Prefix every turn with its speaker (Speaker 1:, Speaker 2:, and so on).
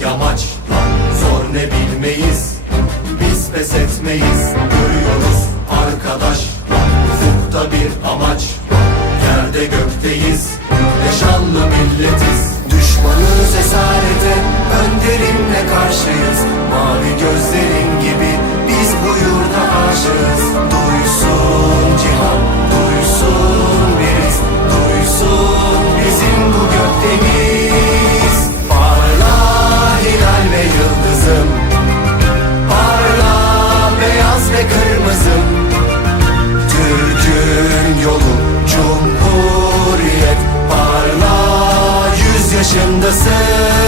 Speaker 1: yamaçlar Zor ne bilmeyiz. Biz pes etmeyiz Görüyoruz arkadaş ufukta bir amaç Yerde gökteyiz. Yaşanlı milletiz. Düşmanız esarete önderimle karşıyız. Mavi gözlerin the same